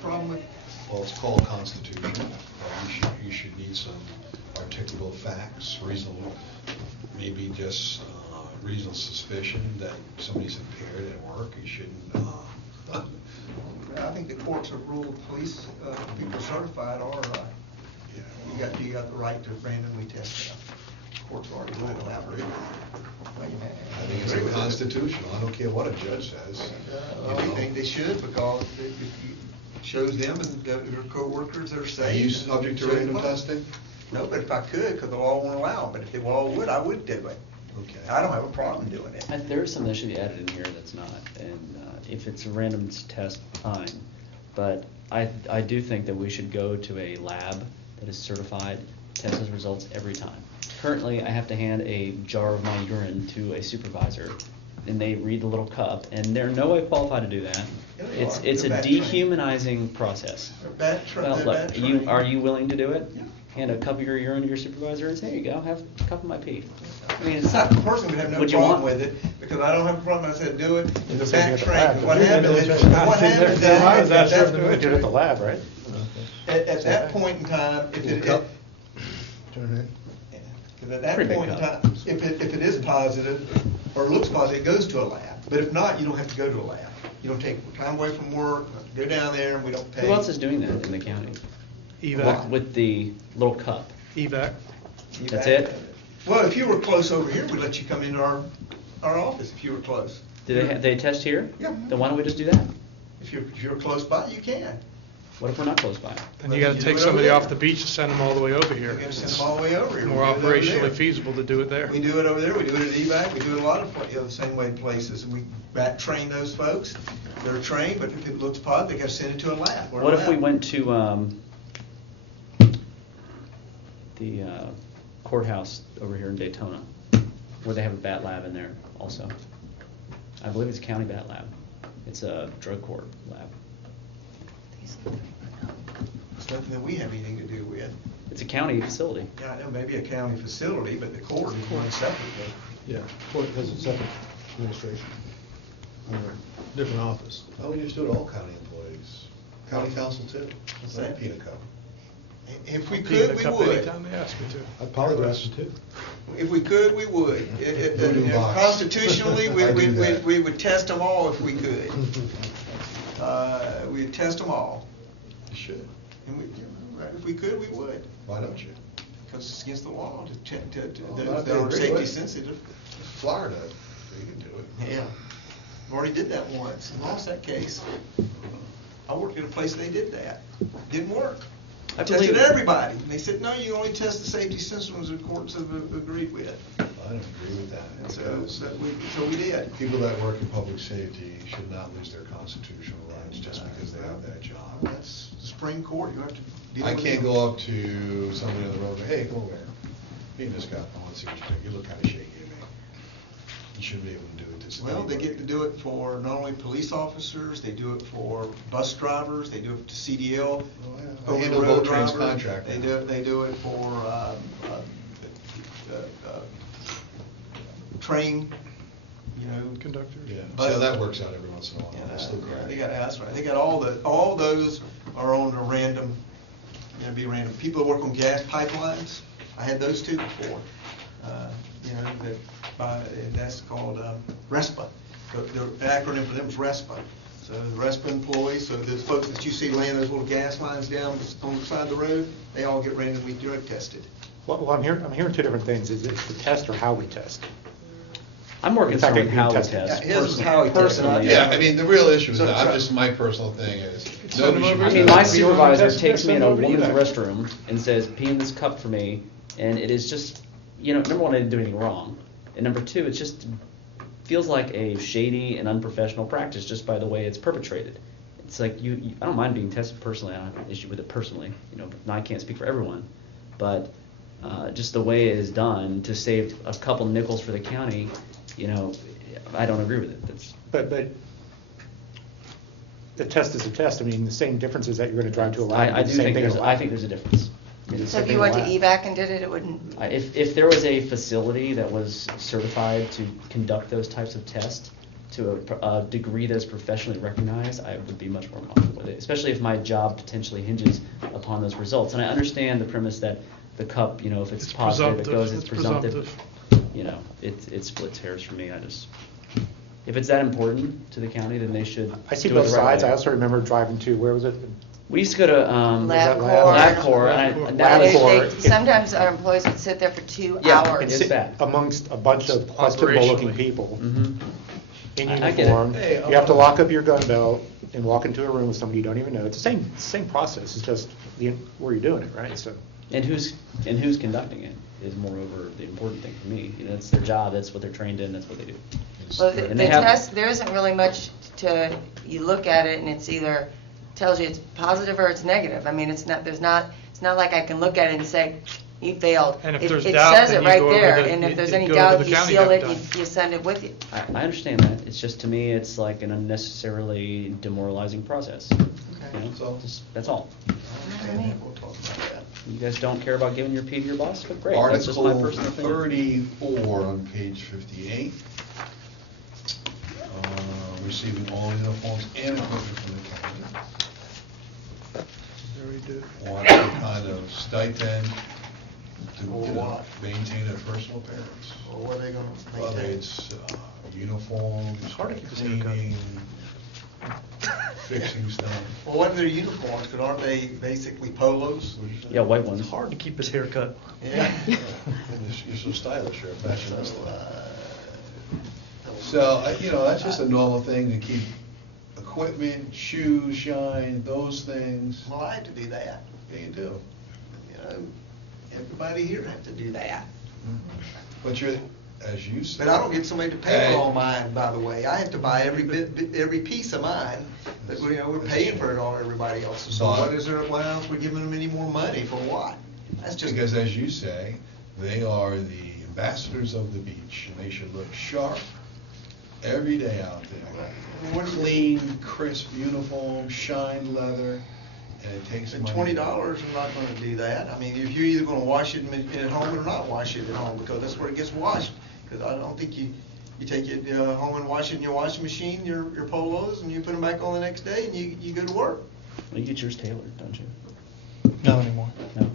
problem with? Well, it's called constitutional. You should need some articulable facts, reasonable, maybe just reasonable suspicion that somebody's impaired at work. You shouldn't. I think the courts have ruled police people certified are you got the right to randomly test them. Courts already ruled that. I think it's unconstitutional. I don't care what a judge says. I think they should, because it shows them and their co-workers are safe. Are you subject to random testing? No, but if I could, because the law won't allow it. But if the law would, I would do it. Okay. I don't have a problem doing it. There's something that should be added in here that's not, and if it's a random test, fine. But I do think that we should go to a lab that is certified, test those results every time. Currently, I have to hand a jar of my urine to a supervisor, and they read the little cup, and they're no way qualified to do that. Yeah, they It's are. a They're bad trained. dehumanizing process. They're bad Well, they're look, bad trained. are you willing to do it? Yeah. Hand a cup of your urine to your supervisor and say, here you go, have a cup of my pee. I mean, it's I not. personally would have no Would you problem want- with it, because I don't have a problem. I said, do it. You The just said back you train. had the lab. What But you happens didn't is, do it. what happens Then why is that that's certain to do it at the lab, right? At that point in time, if it, Cup. because at that Pretty big point in cup. time, if it is positive or looks positive, it goes to a lab. But if not, you don't have to go to a lab. You don't take time away from work, go down there, and we don't pay. Who else is doing that in the county? Evac. With the little cup? Evac. That's it? Well, if you were close over here, we'd let you come into our office if you were close. Do they test here? Yeah. Then why don't we just do that? If you're close by, you can. What if we're not close by? Then you gotta take somebody off the beach and send them all the way over here. We're gonna send them all the way over here. More We do it over operationally there. feasible to do it there. We do it over there, we do it at EVAC, we do it a lot of the same way places. We back train those folks. They're trained, but if it looks positive, they gotta send it to a lab. We're a What if we lab. went to the courthouse over here in Daytona, where they have a bat lab in there also? I believe it's a county bat lab. It's a drug court lab. It's nothing that we have anything to do with. It's a county facility. Yeah, I know, maybe a county facility, but the court is run separately. Yeah, court has a separate administration, different office. Why don't we just do it all county employees? County council too. What's Let that? peanut cup. If we I'll pee could, in we the cup would. anytime they ask me to. I'd polygraph them too. If we could, we would. Voodoo box. Constitutionally, I do that. we would test them all if we could. We'd test them all. You should. And if we could, we would. Why don't you? Because it's against the law to check, Well, not if they they're agree safety with it. sensitive. Florida, you can do it. Yeah. I've already did that once and lost that case. I worked at a place they did that. Didn't work. I tested believe- everybody. And they said, no, you only test the safety systems the courts have agreed with. I don't agree with that. And so, because so we did. people that work in public safety should not lose their constitutional rights just because they have that job. That's the Supreme Court. You have to deal I with can't them. go up to somebody on the road and go, hey, come over here. Be in this cup. I want to see what you think. You look kind of shaky to me. You shouldn't be able to do it. This Well, they get to do it for not only police officers, they do it for bus drivers, they do it to CDL. I handle over-the-road boat trains drivers. contract They now. they do it for, train, you know. Conductors. Yeah, But- so that works out every once in a while. Yeah, That's still correct. They got, that's right, they got all those are on a random, be random. People that work on gas pipelines, I had those too before. And that's called RESPA. The acronym for them is RESPA. So the RESPA employees, so those folks that you see laying those little gas lines down on the side of the road, they all get randomly drug tested. Well, I'm hearing two different things. Is it the test or how we test? I'm more In fact, concerned with how we testing. test. Yeah, his was how he tested. personally. Yeah, I mean, the real issue is So- that, I'm so- just, my personal thing is. Send them nobody should over I be mean, to my tested. supervisor takes me in a Send over to woman's you. restroom and says, pee in this cup for me, and it is just, number one, I didn't do anything wrong, and number two, it just feels like a shady and unprofessional practice just by the way it's perpetrated. It's like, I don't mind being tested personally, I don't have an issue with it personally, and I can't speak for everyone, but just the way it is done to save a couple nickels for the county, I don't agree with it. But the test is a test. I mean, the same difference is that you're going to drive to a lab. I and do do the same think thing there's, at a I lab. think there's a difference. So if you went to EVAC and did it, it wouldn't, If there was a facility that was certified to conduct those types of tests, a degree that's professionally recognized, I would be much more comfortable with it, especially if my job potentially hinges upon those results. And I understand the premise that the cup, you know, if it's positive, it goes, it's presumptive. You know, it splits hairs for me. If it's that important to the county, then they should I see do it both the right sides. way. I also remember driving to, where was it? We used to go to LabCorp. and now They- it's, they- Sometimes our employees would sit there for 2 Yeah, hours. it's bad. Amongst a bunch of questionable-looking people Mhm. in I get it. uniform. Hey, You have to lock up your gun belt and walk into a room with somebody you don't even know. It's the same process. It's just where you're doing it, right? So. And who's conducting it is moreover the important thing for me. You know, it's their job, that's what they're trained in, that's what they do. Well, the And they have- test, there isn't really much to, you look at it and it's either, tells you it's positive or it's negative. I mean, it's not like I can look at it and say, you failed. And if It- there's it doubt, says then it you right go over there, the- and if there's you any go to doubt, the you county seal it, deputy. you send it with you. I understand that, it's just, to me, it's like an unnecessarily demoralizing process. You know, So- that's all. Okay, we'll talk about that. You guys don't care about giving your P to your boss, but great, that's just my Article personal opinion. 34 on page 58. Receiving all uniforms and equipment from the county. Want some kind of stipend to Or what? maintain their personal appearance. Or what are they gonna Whether maintain? it's uniforms, hard to keep his hair cut. cleaning, fixing stuff. Well, what are their uniforms, but aren't they basically polos? Yeah, white ones. It's hard to keep his hair cut. Yeah. You're so stylish, you're a fashionista. So, So, you know, that's just a normal thing to keep equipment, shoes, shine, those things. well, I have to do that. Yeah, you do. You know, everybody here have to do that. But you're, as you said. But I don't get somebody to pay for all mine, by the way. I have to buy every piece of mine, that, you know, we're paying for it on everybody else's. So But- what is there, why else we're giving them any more money, for what? That's just. Because as you say, they are the ambassadors of the beach, and they should look sharp every day out there. Clean, crisp uniform, shine leather, and it takes And money. $20 is not gonna do that. I mean, if you're either gonna wash it at home or not wash it at home, because that's where it gets washed. Because I don't think you take it home and wash it in your washing machine, your polos, and you put them back on the next day, and you go to work. Well, you get yours tailored, don't you? Not anymore. No?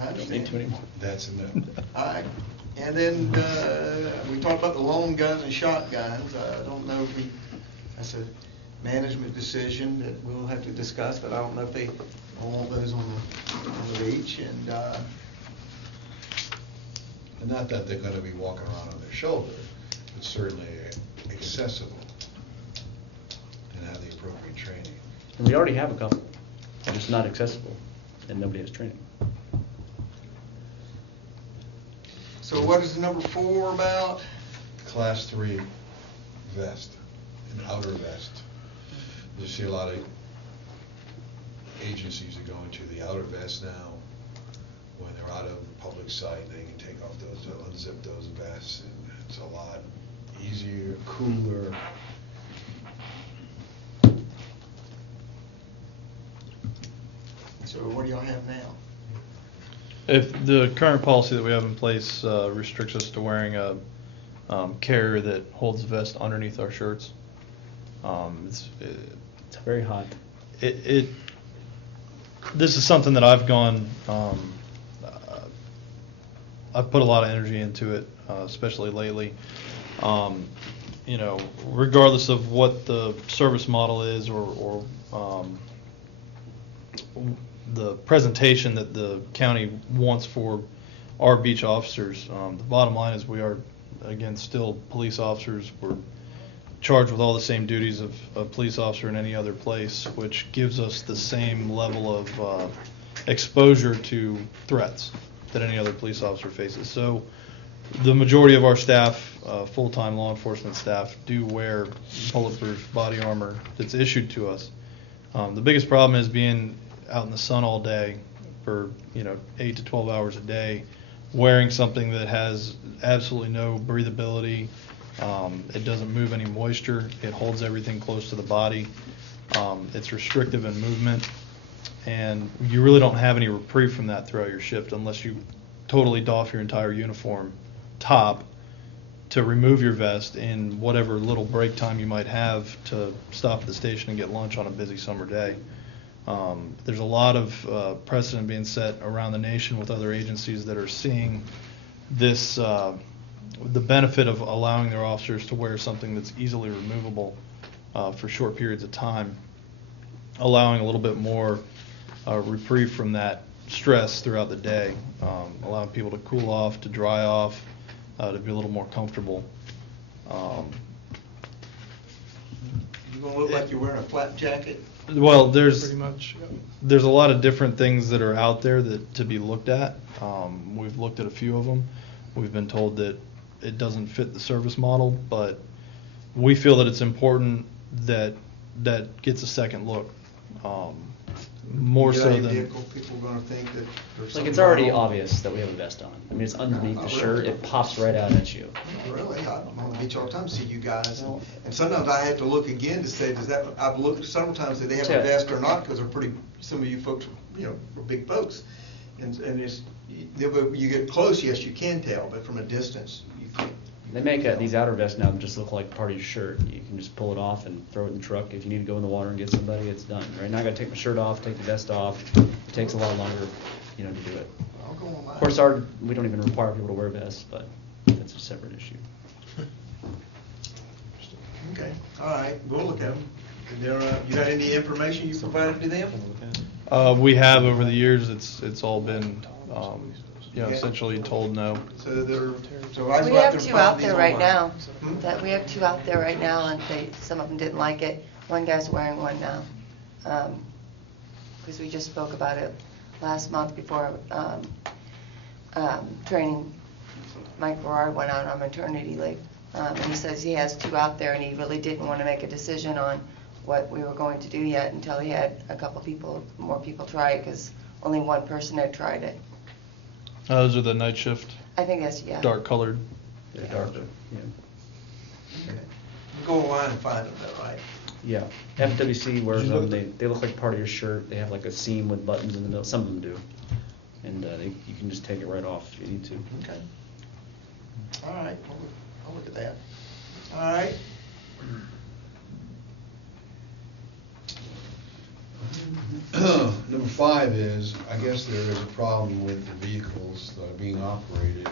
I Don't need understand. to anymore. That's a no. All right, and then, we talked about the long guns and shotguns. I don't know if that's a management decision that we'll have to discuss, but I don't know if they want those on the beach, and, And not that they're gonna be walking around on their shoulder, but certainly accessible and have the appropriate training. And we already have a couple, they're just not accessible, and nobody has training. so what is number 4 about? Class 3 vest, an outer vest. You see a lot of agencies that go into the outer vest now. When they're out of the public sight, they can take off those, unzip those vests, and it's a lot easier, cooler. So what do y'all have now? If the current policy that we have in place restricts us to wearing a carrier that holds the vest underneath our shirts, It's very hot. this is something that I've gone, I've put a lot of energy into it, especially lately. You know, regardless of what the service model is or the presentation that the county wants for our beach officers, the bottom line is we are, again, still police officers. We're charged with all the same duties of a police officer in any other place, which gives us the same level of exposure to threats that any other police officer faces. So the majority of our staff, full-time law enforcement staff, do wear bulletproof body armor that's issued to us. The biggest problem is being out in the sun all day for 8 to 12 hours a day, wearing something that has absolutely no breathability. It doesn't move any moisture. It holds everything close to the body. It's restrictive in movement, and you really don't have any reprieve from that throughout your shift unless you totally doff your entire uniform top to remove your vest in whatever little break time you might have to stop at the station and get lunch on a busy summer day. There's a lot of precedent being set around the nation with other agencies that are seeing this, the benefit of allowing their officers to wear something that's easily removable for short periods of time, allowing a little bit more reprieve from that stress throughout the day, allowing people to cool off, to dry off, to be a little more comfortable. You gonna look like you're wearing a flak jacket? Well, there's Pretty much. there's a lot of different things that are out there that to be looked at. We've looked at a few of them. We've been told that it doesn't fit the service model, but we feel that it's important that that gets a second look. More You so get out of than your vehicle, people are gonna think that there's Like, something it's already wrong. obvious that we have a vest on. I mean, it's underneath the Not shirt, really. it pops right out at you. Really, I'm on the beach all the time, see you guys, and sometimes I have to look again to say, does that, I've looked several times, do they have a Yeah. vest or not, because they're pretty, some of you folks, are big folks. And it's, you get close, yes, you can tell, but from a distance, you can't. They make these outer vests now just look like part of your shirt. You can just pull it off and throw it in the truck. If you need to go in the water and get somebody, it's done. Right now, I gotta take my shirt off, take the vest off. It takes a lot longer, to do it. I'll go on Of course, we don't even require people to wear vests, but that's a separate issue. Okay, all right, we'll look at them. You got any information you provided to them? we have over the years, it's all been Yeah. essentially told no. So so I just We go out have there and two find out these there right online. now. Hmm? That we have two out there right now, and some of them didn't like it. One guy's wearing one now. Because we just spoke about it last month before training. Mike Berard went out on maternity leave. And he says he has two out there, and he really didn't want to make a decision on what we were going to do yet until he had a couple more people try it, because only one person had tried it. Those are the night shift, I think that's, yeah. dark colored. They're darker, yeah. Okay. You go online and find them though, right? Yeah, FWC wears Did you them, look they look like part of your shirt, they have like a seam with buttons in the middle, some of them do. And you can just take it right off if you need to. Okay. All right, I'll look at that. All right. Number 5 is, I guess there is a problem with the vehicles that are being operated.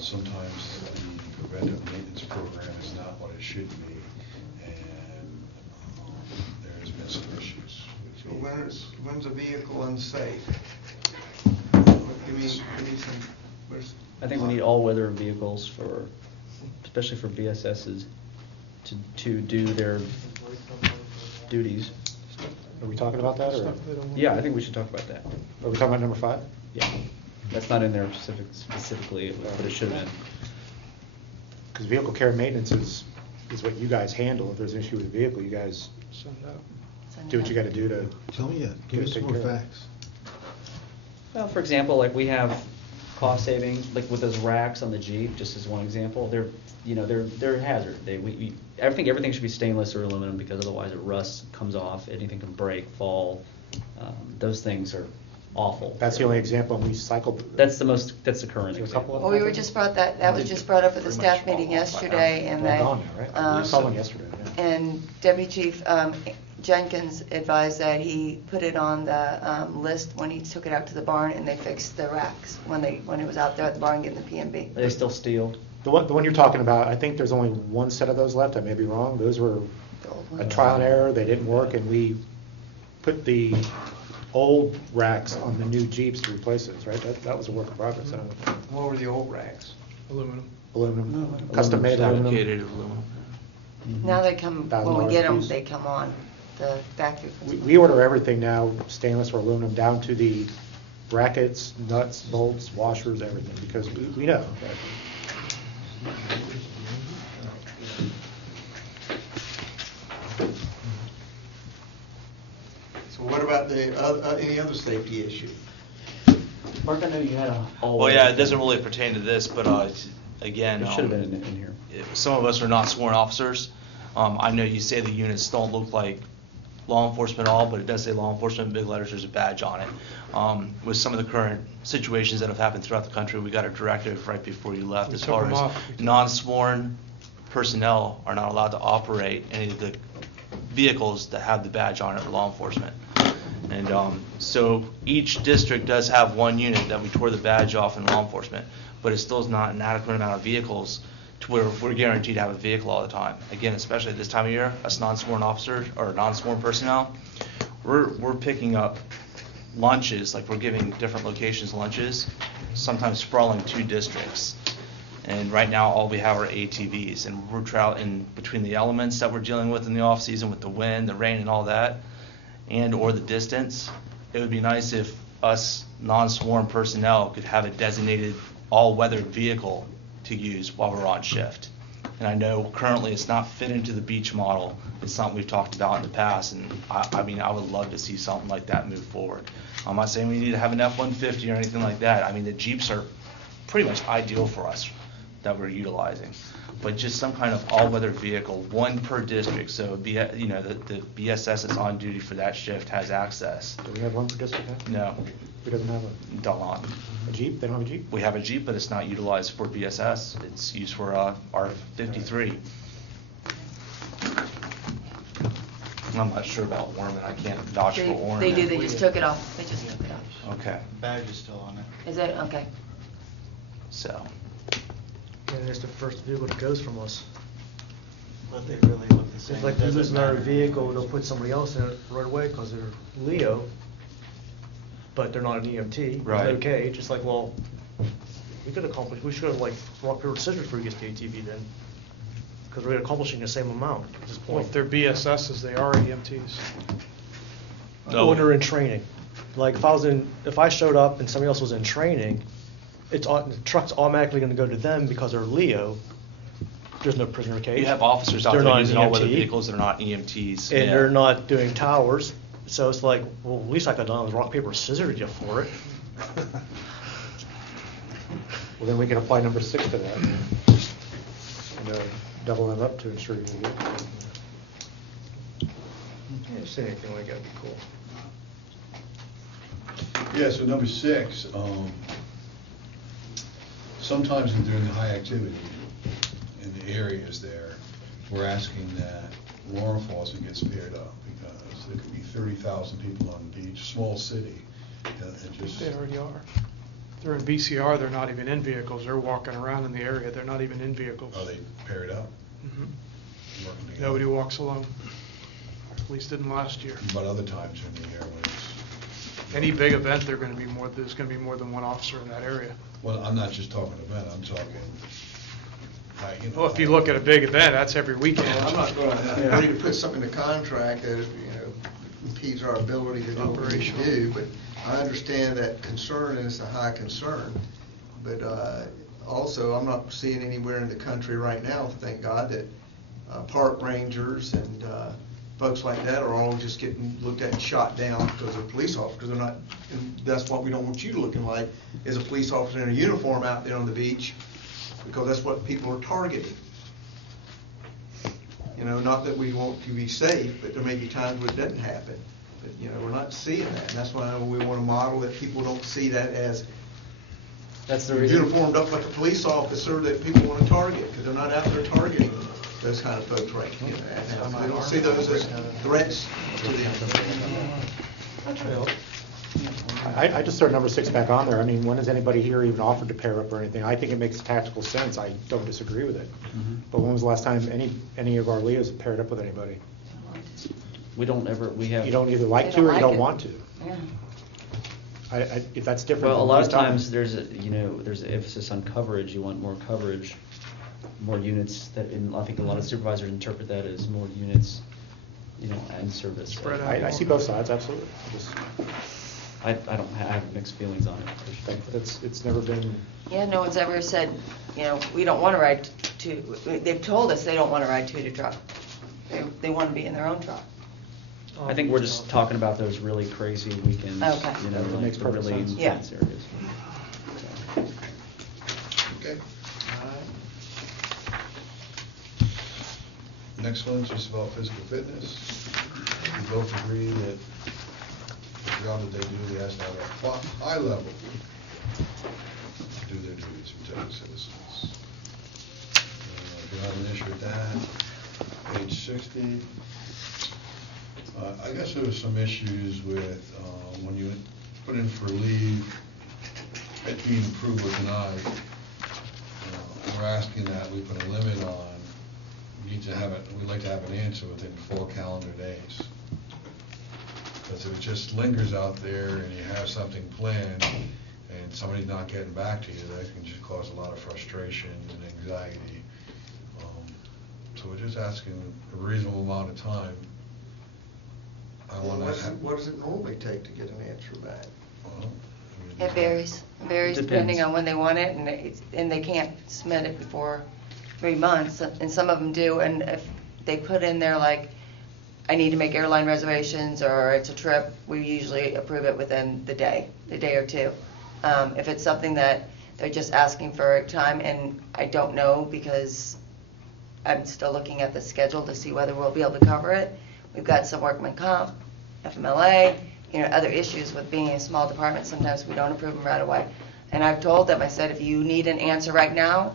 Sometimes the preventive maintenance program is not what it should be, and there's been some issues. So when's a vehicle unsafe? Give me some, I think we need all-weather vehicles especially for BSSs, to do their duties. Are we talking about that, or Yeah, I think we should talk about that. are we talking about number 5? Yeah, that's not in there specifically, but it should have been. Because vehicle care and maintenance is what you guys handle. If there's an issue with the vehicle, you guys Send out. do what you gotta do to. Tell me, give us Take some more care of it. facts. Well, for example, like we have cost savings, like with those racks on the Jeep, just as one example, they're a hazard. I think everything should be stainless or aluminum, because otherwise it rusts, comes off, anything can break, fall. Those things are awful. That's the only example, and we cycled. That's the current There's a couple example. of Well, we were just that was just brought up at the staff meeting yesterday, and They're they, gone now, right? I saw one yesterday, yeah. and Deputy Chief Jenkins advised that he put it on the list when he took it out to the barn, and they fixed the racks when it was out there at the barn getting the PMB. Are they still steel? The one you're talking about, I think there's only one set of those left. I may be wrong. Those were The old a ones. trial and error. They didn't work, and we put the old racks on the new Jeeps to replace those, right? That was a work in progress. what were the old racks? Aluminum. Aluminum, custom made Aluminum. aluminum. Now they come, when we get them, $1,000 they come on, the factory. We order everything now, stainless or aluminum, down to the brackets, nuts, bolts, washers, everything, because we know that. So what about any other safety issue? Mark, I know you had a all. Well, yeah, it doesn't really pertain to this, but again, It should have been in here. some of us are not sworn officers. I know you say the units don't look like law enforcement all, but it does say law enforcement in big letters, there's a badge on it. With some of the current situations that have happened throughout the country, we got a directive right before you left We as took far them as off. non-sworn personnel are not allowed to operate any of the vehicles that have the badge on it for law enforcement. And so each district does have one unit that we tore the badge off in law enforcement, but it still is not an adequate amount of vehicles to where we're guaranteed to have a vehicle all the time. Again, especially at this time of year, us non-sworn officers or non-sworn personnel, we're picking up lunches, like we're giving different locations lunches, sometimes sprawling 2 districts. And right now, all we have are ATVs, and we're traveling between the elements that we're dealing with in the off season with the wind, the rain, and all that, and or the distance. It would be nice if us non-sworn personnel could have a designated all-weather vehicle to use while we're on shift. And I know currently it's not fit into the beach model. It's something we've talked about in the past, and I mean, I would love to see something like that move forward. I'm not saying we need to have an F-150 or anything like that. I mean, the Jeeps are pretty much ideal for us that we're utilizing. But just some kind of all-weather vehicle, 1 per district, so the BSS that's on duty for that shift has access. Do we have one per district now? No, Who doesn't have don't not. a Jeep? They don't have a Jeep? We have a Jeep, but it's not utilized for BSS. It's used for our 53. I'm not sure about Orman. I can't vouch for Orman. They do, they just took it off. They just took it off. Okay, Badge is still on it. Is it? Okay. so, And it's the first vehicle that goes from us. But they really look the same. It's like we lose another vehicle, they'll put somebody else in it right away because they're Leo, but they're not an EMT. Right. Okay, just like, well, we could accomplish, we should have like rock, paper, scissors before we get to the ATV then. Because we're accomplishing the same amount at this Well, point. if they're BSSs, they are EMTs. No. When they're in training. Like if I showed up and somebody else was in training, the truck's automatically gonna go to them because they're Leo. There's no prisoner case. you have officers out They're there not an using all-weather EMT. vehicles that are not EMTs. And yeah. they're not doing towers, so it's like, well, at least I could have done rock, paper, scissors you for it. Well, then we can apply number 6 to that. And double them up to ensure you get. Yeah, say anything like that'd be cool. Yeah, so number 6, sometimes during the high activity in the areas there, we're asking that law enforcement gets paired up because there could be 30,000 people on the beach, small city, and just. They already are. If they're in BCR, they're not even in vehicles. They're walking around in the area. They're not even in vehicles. Are they paired up? Mhm. Working together? Nobody walks alone. At least didn't last year. But other times in the air when it's. Any big event, there's going to be more than one officer in that area. Well, I'm not just talking event, I'm talking, Well, if you look at a big event, that's every weekend. I'm not going to agree to put something in the contract that, impedes our ability to do what we need to do, but I understand that concern, and it's a high concern. But also, I'm not seeing anywhere in the country right now, thank God, that park rangers and folks like that are all just getting looked at and shot down because they're police officers. They're not, and that's what we don't want you to looking like, is a police officer in a uniform out there on the beach, because that's what people are targeting. Not that we want to be safe, but there may be times where it doesn't happen. But, we're not seeing that, and that's why we want to model that people don't see that as That's the reason. uniformed up like a police officer that people want to target, because they're not out there targeting those kind of folks right now. They don't see those as threats to them. I just throw number 6 back on there. I mean, when has anybody here even offered to pair up or anything? I think it makes tactical sense. I don't disagree with it. But when was the last time any of our Leos have paired up with anybody? We don't ever, we have. You don't either like They to don't or you like don't it. want to. Yeah. If that's different. Well, a then lot of please tell me. times there's an emphasis on coverage. You want more coverage, more units. I think a lot of supervisors interpret that as more units, and service. Spread out. I see both sides, absolutely. I have mixed feelings on it. It's never been. Yeah, no one's ever said, we don't want to ride they've told us they don't want to ride 2 to truck. They want to be in their own truck. I think we're just talking about those really crazy weekends. Okay. That like makes the perfect really sense. intense areas. Okay. Next one's just about physical fitness. we both agree that the job that they do, they have to have a high level to do their duties, protect the citizens. If you have an issue with that, page 60. I guess there were some issues with when you put in for leave, it being approved or denied. We're asking that we put a limit on, we'd like to have an answer within 4 calendar days. Because if it just lingers out there and you have something planned and somebody's not getting back to you, that can just cause a lot of frustration and anxiety. So we're just asking a reasonable amount of time. What does it normally take to get an answer back? It varies. It varies Depends. depending on when they want it, and they can't submit it before 3 months, and some of them do, and if they put in there like, I need to make airline reservations, or it's a trip, we usually approve it within the day or two. If it's something that they're just asking for time, and I don't know because I'm still looking at the schedule to see whether we'll be able to cover it. We've got some workman comp, FMLA, other issues with being a small department. Sometimes we don't approve them right away. And I've told them, I said, if you need an answer right now,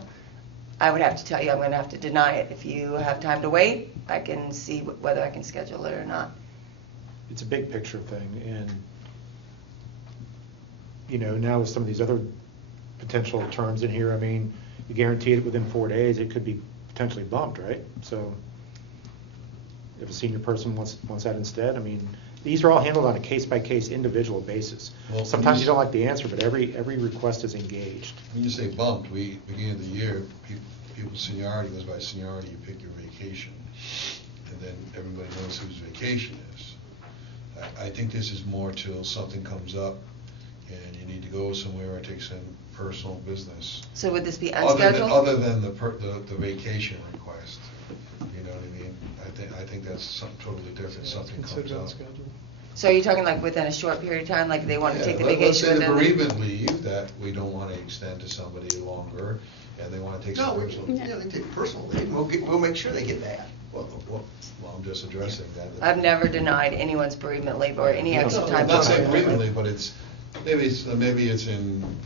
I would have to tell you I'm going to have to deny it. If you have time to wait, I can see whether I can schedule it or not. It's a big picture thing, and now with some of these other potential terms in here, I mean, you guarantee it within 4 days, it could be potentially bumped, right? So if a senior person wants that instead, I mean, these are all handled on a case-by-case individual basis. Well, Sometimes you don't like the answer, but every request is engaged. When you say bumped, beginning of the year, people's seniority goes by seniority, you pick your vacation, and then everybody knows whose vacation is. I think this is more till something comes up and you need to go somewhere or take some personal business. So would this be unscheduled? Other than the vacation request, you know what I mean? I think that's something totally different, something comes Considered up. unscheduled. So are you talking like within a short period of time, like if they want to take the Let's say vacation the within? bereavement leave that we don't want to extend to somebody longer, and they want to take No, some personal. they take personal leave. We'll make sure they get that. Well, I'm just addressing that. I've never denied anyone's bereavement leave or any extra No, time. I'm not off. saying bereavement leave, but maybe it's in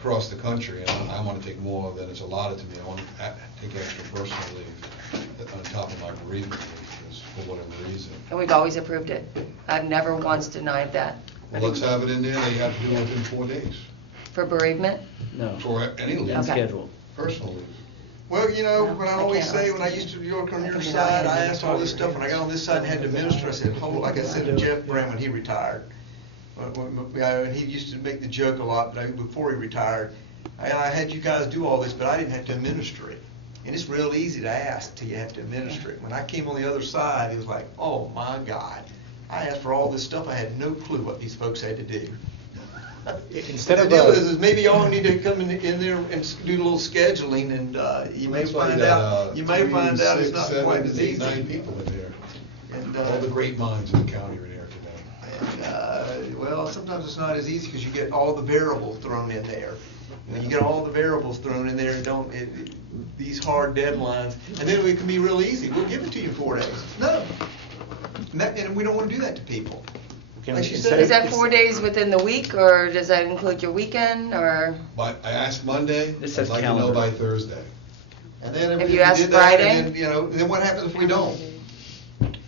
across the country, and I want to take more than it's allotted to me. I want to take extra personal leave on top of my bereavement leave, because for whatever reason. And we've always approved it. I've never once denied that. Well, let's have it in there that you have to do it within 4 days For bereavement? No. for any leave, Okay. Scheduled. personal leave. Well, No, what I I always can't say, listen. when I used to work on I your can be side, not I in. asked all this stuff, when I got on this side and had to administer, I said, like I said to Jeff Brown when he retired. And he used to make the joke a lot, but before he retired, I had you guys do all this, but I didn't have to administer it. And it's real easy to ask till you have to administer it. When I came on the other side, it was like, oh my God. I asked for all this stuff, I had no clue what these folks had to do. Instead The of deal is maybe y'all need to come in there and do a little scheduling, and you may That's why find got, out, it's 3, not 6, quite 7, as 8, easy. 9 people in there. And, All the great minds in the county are here today. And, well, sometimes it's not as easy because you get all the variables thrown in there. When you get all the variables thrown in there, these hard deadlines, and then it can be real easy. We'll give it to you in 4 days. No. And we don't want to do that to people. Like she said, Is that 4 days within the week, or does that include your weekend, or? But I asked Monday, This I'd says like to know calendar. by Thursday. And then If if you we ask did that, Friday? and then, then what happens if we don't?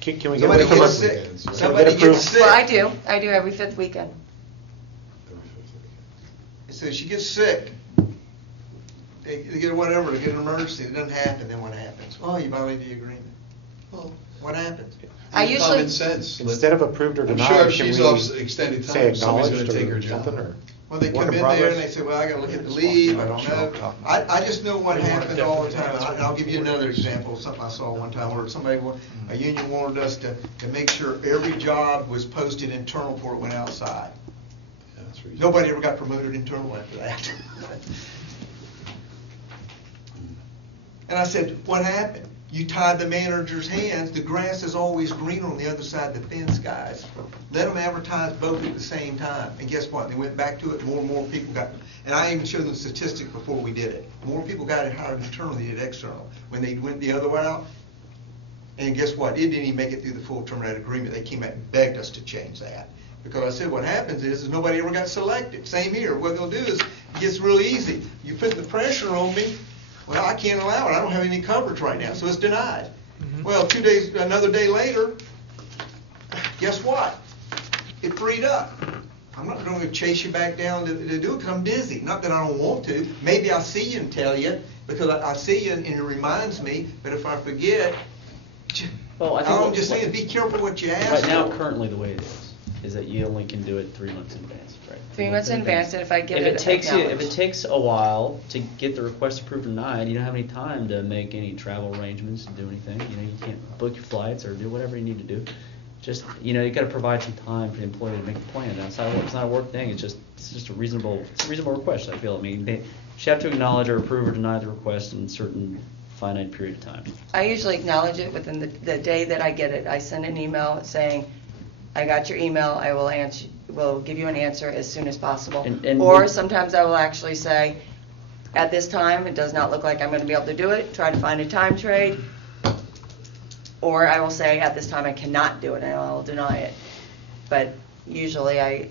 Can we get Somebody away from gets a- sick. Can we Somebody get approved? gets sick. Well, I do every fifth weekend. Every fifth weekend. So she gets sick. They get whatever, they get an emergency, it doesn't happen, then what happens? Oh, you violated the agreement. Well, what happens? I Use usually- Common sense. Instead of approved or I'm denied, sure if can she's we off extended say time, somebody's acknowledged gonna take her or job. something, or? Well, they work come in progress? there and they say, well, I gotta look at the leave, I don't know. I just know what happens all the time, and I'll give you another example of something I saw one time where a union wanted us to make sure every job was posted internal before it went outside. Yeah, that's reasonable. Nobody ever got promoted internal after that. And I said, what happened? You tied the manager's hands, the grass is always greener on the other side of the fence, guys. Let them advertise both at the same time. And guess what? They went back to it, more and more people got, and I even showed them statistics before we did it. More people got it hired internally than external. When they went the other way out, And guess what? It didn't even make it through the full term of that agreement. They came out and begged us to change that. Because I said, what happens is nobody ever got selected. Same here. What they'll do is, it gets real easy. You put the pressure on me, well, I can't allow it. I don't have any coverage right now, so it's denied. Well, another day later, guess what? It freed up. I'm not going to chase you back down to do it because I'm busy. Not that I don't want to. Maybe I'll see you and tell you because I see you and it reminds me. But if I forget, Well, I think all I'm what- just saying is be careful what you ask Right now, for. currently, the way it is that you only can do it 3 months in advance, right? 3 months in advance, and if I give it If it acknowledged. takes a while to get the request approved or denied, you don't have any time to make any travel arrangements and do anything. You know, you can't book your flights or do whatever you need to do. Just, you know, you gotta provide some time for the employee to make a plan. Now, it's not a work thing, it's just a reasonable request, I feel. I mean, they should have to acknowledge or approve or deny the request in a certain finite period of time. I usually acknowledge it within the day that I get it. I send an email saying, I got your email, I will give you an answer as soon as possible. And Or when- sometimes I will actually say, at this time, it does not look like I'm gonna be able to do it, try to find a time trade. Or I will say, at this time, I cannot do it, and I will deny it. But usually, I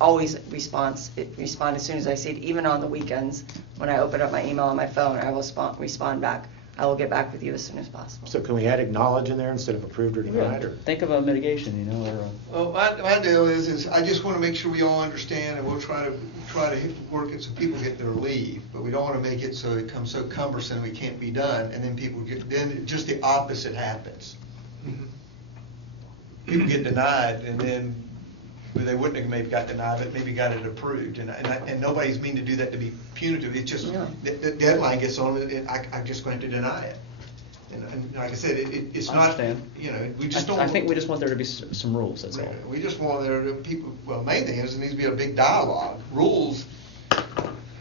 always respond as soon as I see it, even on the weekends. When I open up my email on my phone, I will respond back. I will get back with you as soon as possible. So can we add acknowledge in there instead of approved or denied, or? Think of a mitigation, you know, or Well, my deal is I just want to make sure we all understand, and we'll try to work it so people get their leave, but we don't want to make it so it becomes so cumbersome we can't be done, and then just the opposite happens. People get denied, and then well, they wouldn't have maybe got denied, but maybe got it approved, and nobody's mean to do that to be punitive. It's just Yeah. the deadline gets on, and I'm just going to deny it. And like I said, it's I not, understand. you know, we just don't. I think we just want there to be some rules, that's all. We just want there to people, well, the main thing is there needs to be a big dialogue. Rules, I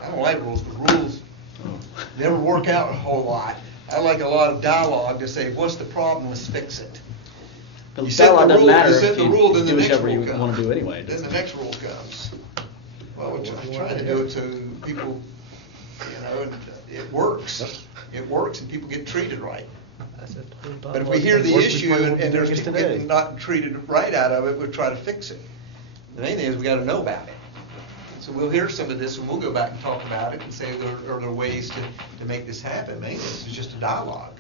don't like rules, but rules never work out a whole lot. I like a lot of dialogue to say, what's the problem, let's fix it. But You the set the dialogue doesn't rule, matter you set if the you rule, then the do next whichever rule you want to comes. do anyway. Then the next rule comes. Well, we're trying to do it so people, you know, and it works. It works and people get treated right. But if we hear the issue and there's people getting not treated right out of it, we'll try to fix it. The main thing is we gotta know about it. So we'll hear some of this and we'll go back and talk about it and say, are there ways to make this happen? Mainly, this is just a dialogue.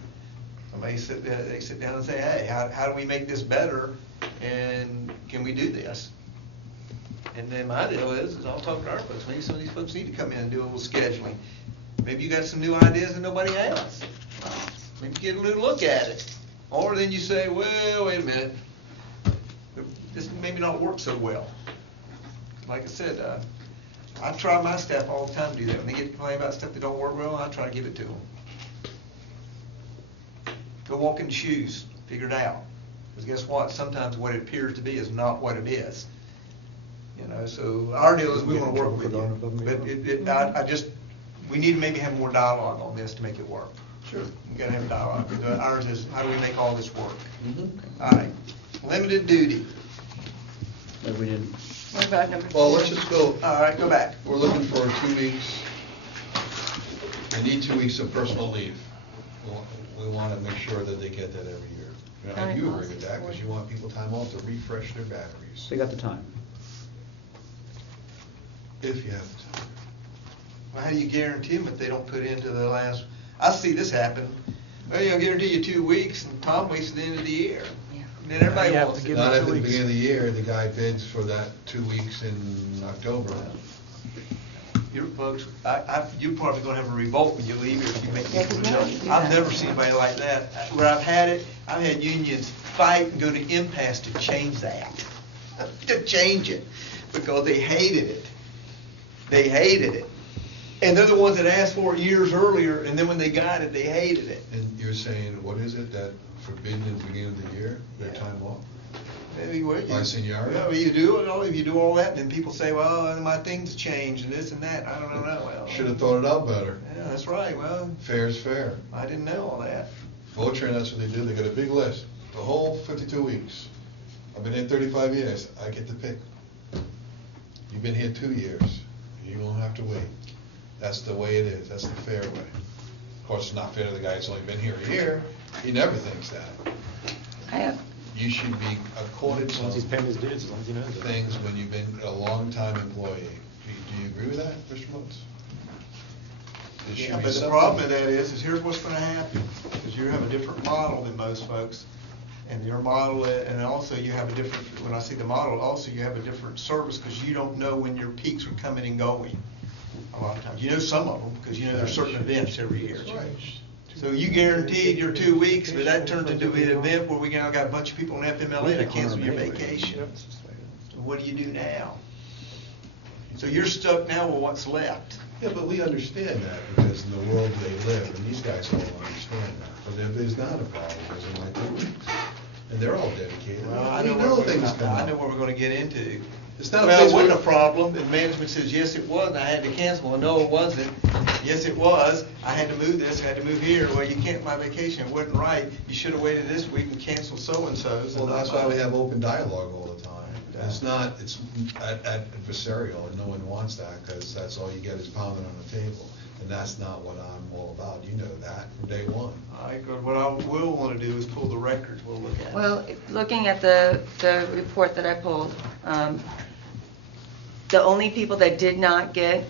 Somebody they sit down and say, hey, how do we make this better? And can we do this? And then my deal is I'll talk to our folks. Maybe some of these folks need to come in and do a little scheduling. Maybe you got some new ideas that nobody has. Maybe get a little look at it. Or then you say, well, wait a minute. This maybe not work so well. Like I said, I try my staff all the time to do that. When they get to complain about stuff that don't work well, I try to give it to them. Go walk in the shoes, figure it out. Because guess what? Sometimes what it appears to be is not what it is. You know, so our deal is we want to work with you. But we need to maybe have more dialogue on this to make it work. Sure. We gotta have a dialogue. Ours is, how do we make all this work? All right. Limited duty. No, we didn't. What about number 4? Well, let's just go, All right, go back. we're looking for 2 weeks. They need 2 weeks of personal leave. We want to make sure that they get that every year. You know, you agree with that, because you want people time off to refresh their batteries, They got the time. if you have the time. Well, how do you guarantee them if they don't put into the last, I see this happen. Well, you know, guarantee you 2 weeks, and Tom waits at the end of the year. And then everybody You have wants to it. give Not them at 2 the weeks. beginning of the year, the guy bids for that 2 weeks in October. Your folks, you're probably gonna have a revolt when you leave here if you make Yeah, 'cause we don't do I've that. never seen anybody like that. Where I've had it, I've had unions fight and go to impasse to change that. To change it, because they hated it. They hated it. And they're the ones that asked for it years earlier, and then when they got it, they hated it. And you're saying, what is it, that forbidden at the beginning of the year, their Yeah. time off? Maybe what By seniority? Yeah, well, you do it all, if you do all that, and then people say, well, my things changed and this and that. I don't know, well. Should have thought it out better. Yeah, that's right, well, Fair is fair. I didn't know all that. Voteran, that's what they do, they got a big list, the whole 52 weeks. I've been here 35 years, I get to pick. You've been here 2 years, you don't have to wait. That's the way it is, that's the fair way. Of course, it's not fair to the guy that's only been here a year, he never thinks that. I have, you should be accorded As some long as he's paying his dues, as long as he knows it. things when you've been a long-time employee. Do you agree with that, Mr. Mutz? There should Yeah, be but the something. problem with that is here's what's gonna happen, because you have a different model than most folks. And your model, and also you have a different, when I see the model, also you have a different service, because you don't know when your peaks are coming and going. A lot of times, you know some of them, because you know there's certain events every year. That's right. So you guaranteed your 2 weeks, but that turns into an event where we now got a bunch of people on FMLA to cancel your vacation. So what do you do now? So you're stuck now with what's left. Yeah, but we understand that because in the world they live, and these guys all understand that. But if there's not a problem, there's in my 2 weeks. And they're all dedicated. Well, I know things come I up. know what we're gonna get into. It's not a Well, place it wasn't where- a problem, and management says, yes, it was, and I had to cancel. Well, no, it wasn't. Yes, it was. I had to move this, I had to move here. Well, you canceled my vacation. It wasn't right. You should have waited this week and canceled so-and-so's. Well, that's why we have open dialogue all the time. It's not, it's adversarial, and no one wants that, because that's all you get is pounding on the table. And that's not what I'm all about. You know that from day one. All right, good. What I will wanna do is pull the records. We'll look at it. well, looking at the report that I pulled, the only people that did not get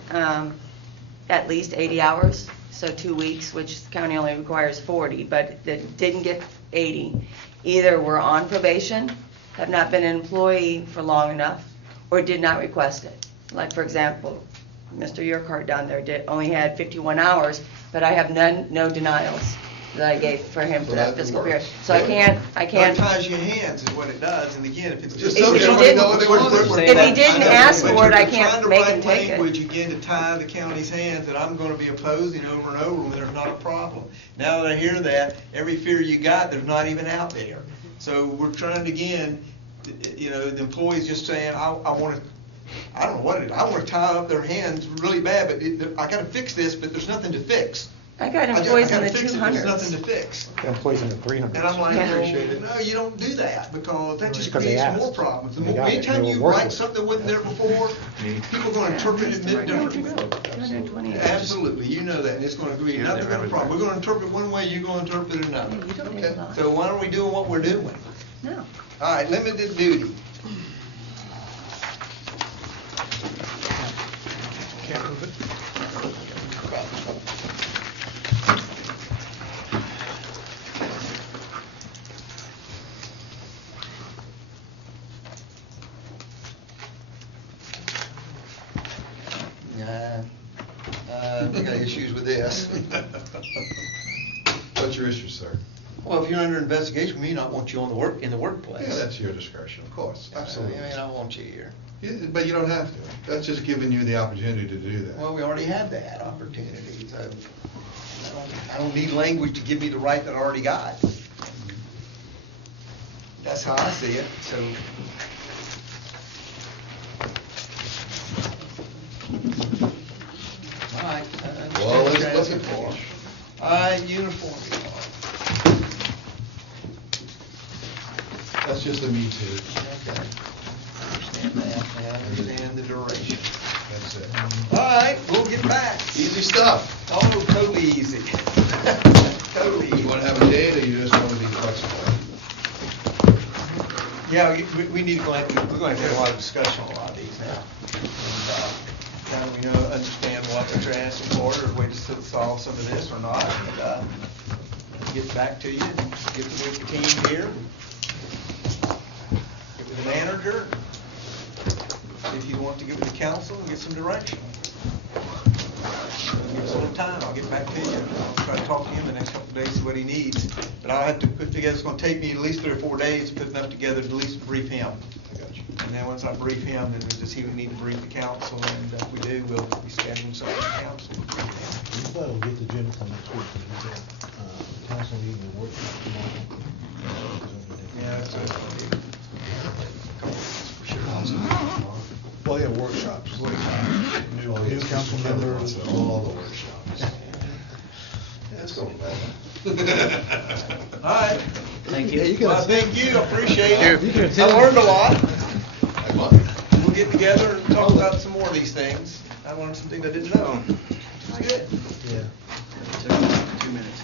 at least 80 hours, so 2 weeks, which the county only requires 40, but that didn't get 80, either were on probation, have not been an employee for long enough, or did not request it. Like, for example, Mr. Urquhart down there only had 51 hours, but I have no denials that I gave for him for So that that fiscal works. period. So I can't. It ties your hands is what it does, and again, if it's Just If tell he everybody didn't- know what they want to do. if he didn't ask for it, I But you're can't trying to make write him take it. language again to tie the county's hands that I'm gonna be opposing over and over when there's not a problem. Now that I hear that, every fear you got, there's not even out there. So we're trying to, again, you know, the employees just saying, I wanna, I don't know what it is, I wanna tie up their hands really bad, but I gotta fix this, but there's nothing to fix. I got I employees in gotta the fix it, There's 200s. nothing to fix. Got employees in the 300s. And I'm like, Yeah. no, you don't do that, because that just Because they creates more asked. problems. The They more, got it. anytime They you were working write with it. something that wasn't there before, people are gonna interpret it differently. 220. Absolutely, you know that, and it's gonna be nothing but a problem. We're gonna interpret one way, you're gonna interpret it another. Yeah, you don't need Okay? a lot. So why aren't we doing what we're doing? No. All right, limited duty. Can't move it. We got issues with this. What's your issue, sir? Well, if you're under investigation, we may not want you on in the workplace. Yeah, that's your discretion, of course, absolutely. I mean, I want you here. Yeah, but you don't have to. That's just giving you the opportunity to do that. Well, we already have that opportunity, so I don't need language to give me the right that I already got. That's how I see it, so. All right. Well, let's look for it. All right, uniform. That's just a me too. Okay. Understand that, I understand the duration. That's it. All right, we'll get back. Easy stuff. Oh, totally easy. Totally easy. You want to have a date, or you just want to be flexible? Yeah, we need to go ahead, we're going to have a lot of discussion on a lot of these now. Kind of, understand what they're asking for, or way to solve some of this or not, and get back to you, and get with the team here, get with the manager, see if you want to get with the council and get some direction. Give us a little time, I'll get back to you. I'll try to talk to him the next couple of days, see what he needs. But I'll have to put together, it's gonna take me at least 3 or 4 days to put enough together to at least brief him. I got you. And then once I brief him, then we just, he would need to brief the council, and if we do, we'll be scheduling something with the council. You thought we'll get the agenda for next week, because it's a council meeting and workshop tomorrow. Yeah, that's what it's gonna be. Couple weeks for sure. Well, yeah, workshops. New council members. All the workshops. Yeah, it's going well. All right. Thank you. Well, thank you, I appreciate it. You can I attend. learned a lot. Like what? We'll get together and talk about some more of these things. I learned some things I didn't know. It's good. Yeah. 2 minutes.